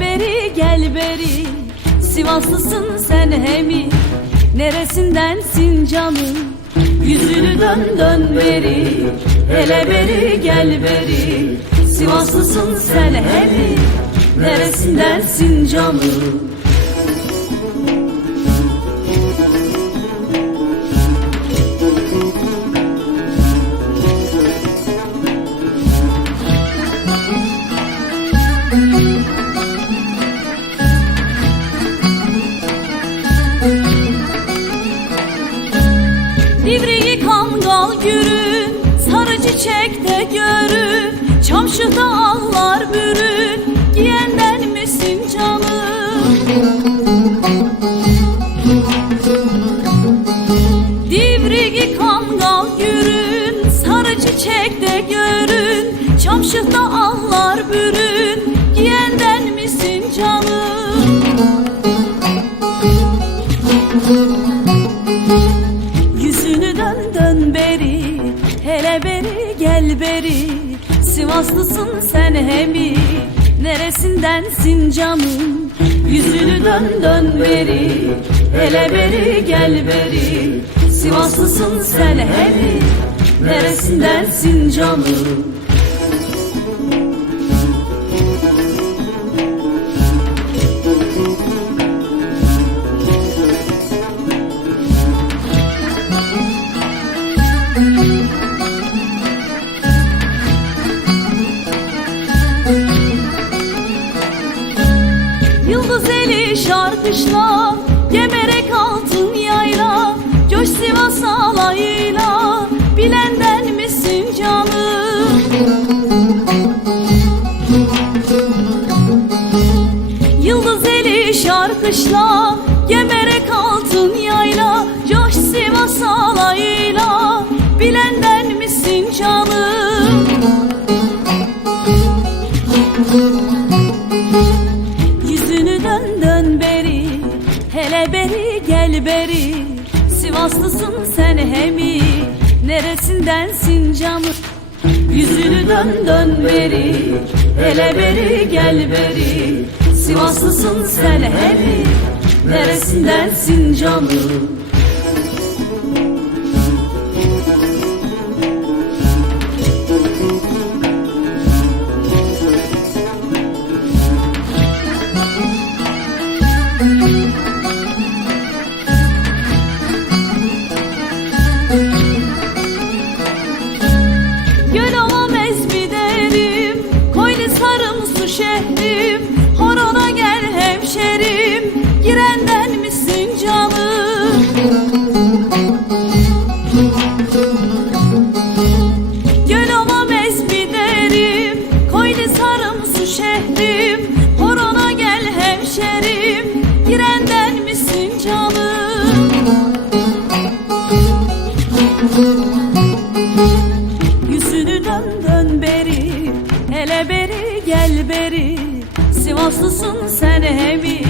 beri gel beri. Sivaslısın sen hemi. Neresindensin canım Yüzünü dön dön beri. Hele beri gel beri. Sivaslısın sen hemi. Neresindensin canım çiçekte görün Çamşıda allar bürün Giyenden misin canım? Divriği kangal gürün Sarı çiçekte görün. Çamşıda allar bürün Giyenden misin canım Sivaslısın sen hemi. Neresindensin canım Yüzünü dön dön beri Hele beri gel beri. Sivaslısın sen hemi. Neresindensin canım şarkışla Gemerek altın yayla Coş Sivas alayıyla Bilenden misin canım? Yıldız eli şarkışla Gemerek altın yayla Coş Sivas alayıyla Bilenden misin canım Hele beri gel beri. Sivaslısın sen hemi. Neresindensin canım Yüzünü dön dön beri. Hele beri gel beri. Sivaslısın sen hemi. Neresindensin canım şehrim Horona gel hemşerim. Girenden misin canım? Göl olamaz mi derim. Koyli sarım şehrim. Horona gel hemşerim. Girenden gel beri. Sivaslısın sen hemi